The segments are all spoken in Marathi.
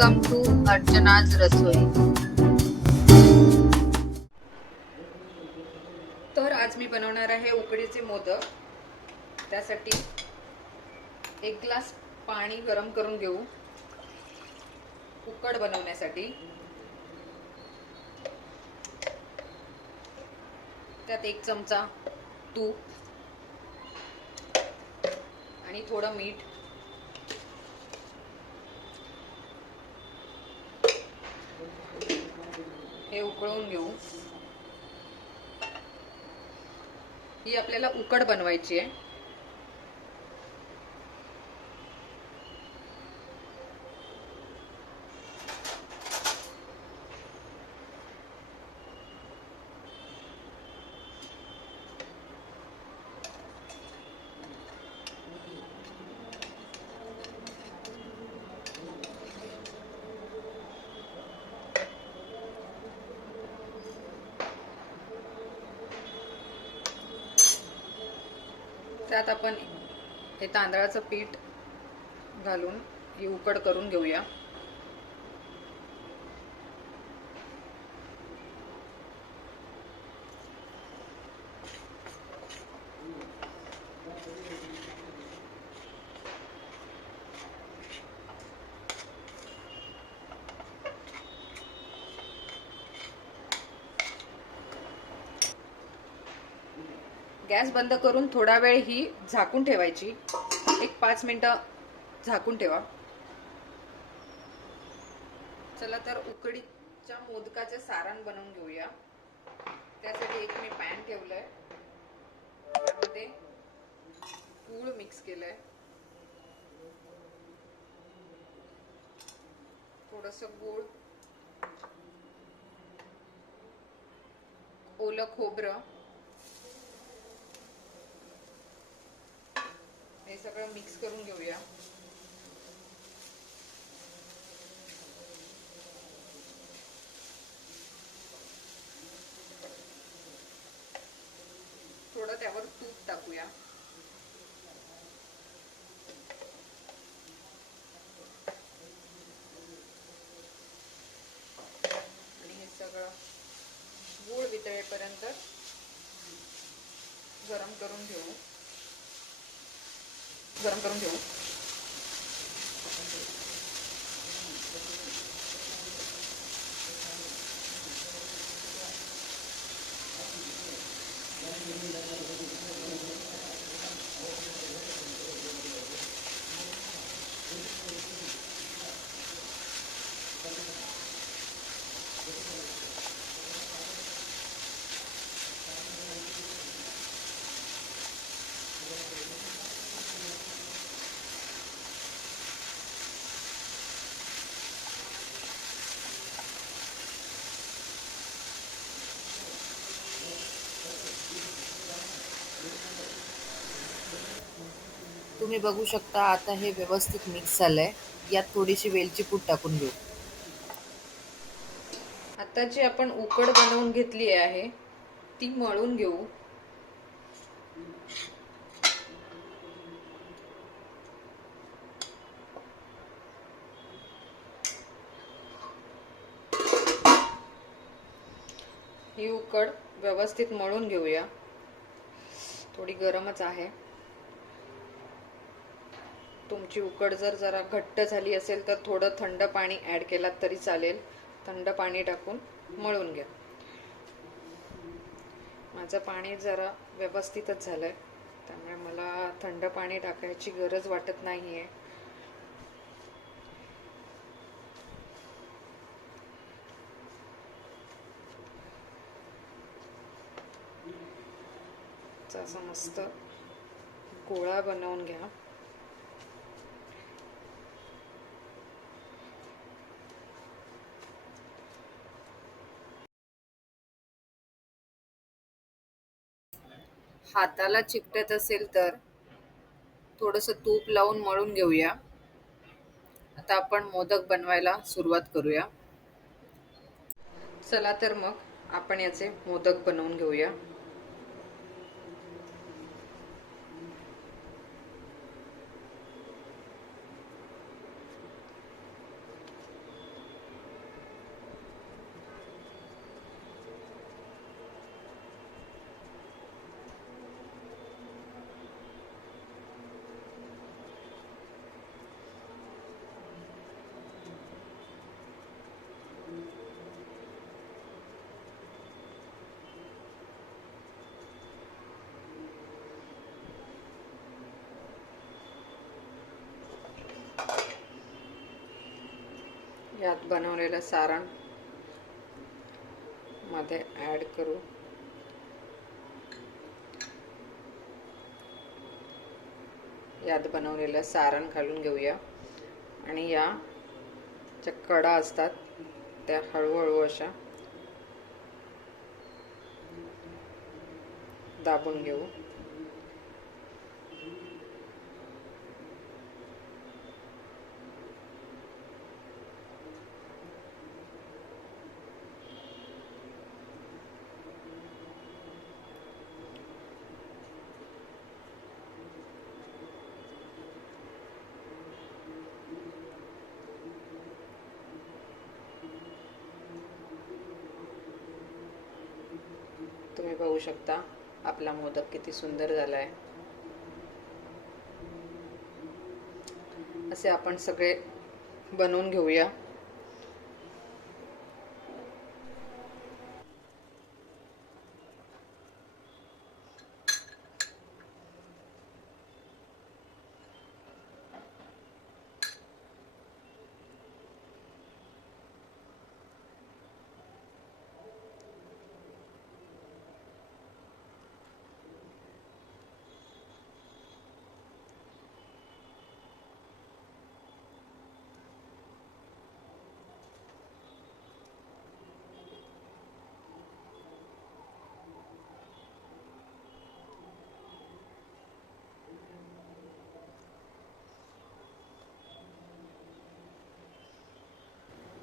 वेलकम टू अर्चनाज रसोई। तर आज मी बनवणार आहे उकडीचे मोदक। त्यासाठी एक ग्लास पाणी गरम करून घेऊ उकड बनवण्यासाठी। त्यात एक चमचा तूप आणि थोडं मीठ, हे उकळून घेऊ। ही आपल्याला उकड बनवायची आहे। त्यात आपण हे तांदळाचं पीठ घालून ही उकड करून घेऊया। गॅस बंद करून थोडा वेळ ही झाकून ठेवायची। एक 5 मिनिटं झाकून ठेवा। चला तर उकडीच्या मोदकाचे सारण बनवून घेऊया। त्यासाठी एक मी पॅन ठेवलंय, त्यामध्ये गूळ मिक्स केलंय, थोडंसं गूळ, ओलं खोबरं, हे सगळं मिक्स करून घेऊया। थोडं त्यावर तूप टाकूया। आणि हे सगळं गूळ वितळेपर्यंत गरम करून घेऊ। तुम्ही बघू शकता आता हे व्यवस्थित मिक्स झालंय। यात थोडीशी वेलची पूड टाकून घेऊ। आता जी आपण उकड बनवून घेतली आहे ती मळून घेऊ। ही उकड व्यवस्थित मळून घेऊया। थोडी गरमच आहे। तुमची उकड जर जरा घट्ट झाली असेल तर थोडं थंड पाणी ऍड केलात तरी चालेल। थंड पाणी टाकून मळून घ्या। माझं पाणी जरा व्यवस्थितच झालंय, त्यामुळे मला थंड पाणी टाकायची गरज वाटत नाहीये। असं मस्त गोळा बनवून घ्या। हाताला चिकटत असेल तर थोडंसं तूप लावून मळून घेऊया। आता आपण मोदक बनवायला सुरुवात करूया। चला तर मग आपण याचे मोदक बनवून घेऊया। यात बनवलेलं सारण मध्ये ॲड करू. यात बनवलेलं सारण घालून घेऊया आणि या ज्या कडा असतात त्या हळूहळू अशा दाबून घेऊ. तुम्ही बघू शकता आपला मोदक किती सुंदर झाला आहे. असे आपण सगळे बनवून घेऊया.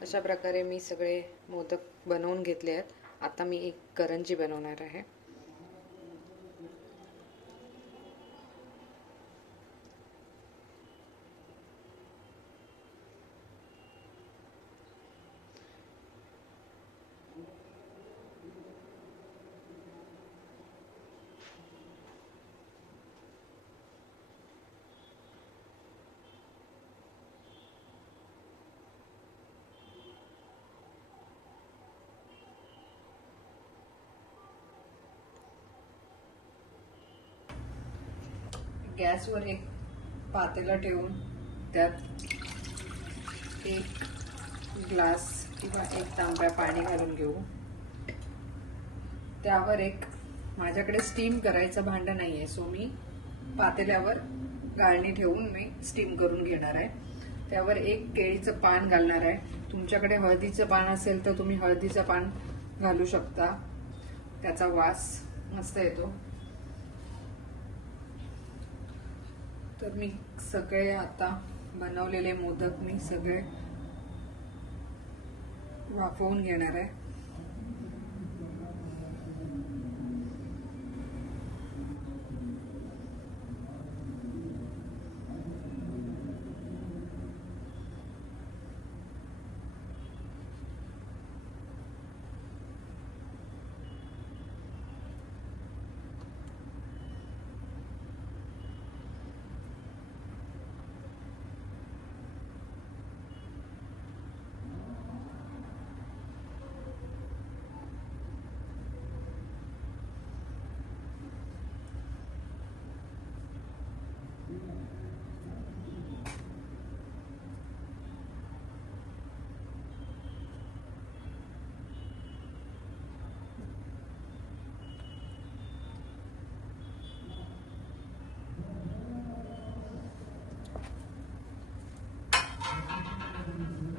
अशा प्रकारे मी सगळे मोदक बनवून घेतले आहेत. आता मी एक करंजी बनवणार आहे. गॅसवर एक पातेलं ठेवून त्यात एक ग्लास किंवा एक तांब्या पाणी घालून घेऊ. त्यावर एक माझ्याकडे स्टीम करायचं भांडं नाही आहे, सो मी पातेल्यावर गाळणी ठेवून मी स्टीम करून घेणार आहे. त्यावर एक केळीचं पान घालणार आहे. तुमच्याकडे हळदीचं पान असेल तर तुम्ही हळदीचं पान घालू शकता, त्याचा वास मस्त येतो. तर मी सगळे आता बनवलेले मोदक मी सगळे वाफवून घेणार आहे.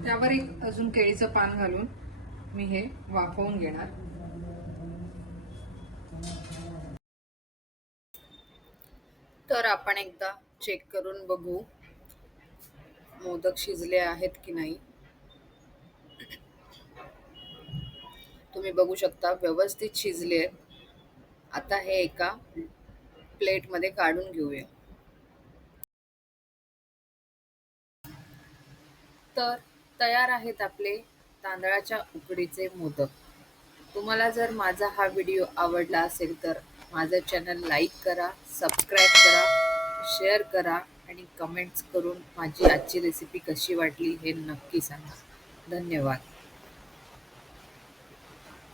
त्यावर एक अजून केळीचं पान घालून मी हे वाफवून घेणार. तर आपण एकदा चेक करून बघू मोदक शिजले आहेत की नाही. तुम्ही बघू शकता व्यवस्थित शिजले आहेत. आता हे एका प्लेटमध्ये काढून घेऊया. तर तयार आहेत आपले तांदळाच्या उकडीचे मोदक. तुम्हाला जर माझा हा व्हिडिओ आवडला असेल तर माझं चॅनल लाईक करा, सबस्क्राईब करा, शेअर करा आणि कमेंट्स करून माझी आजची रेसिपी कशी वाटली हे नक्की सांगा. धन्यवाद.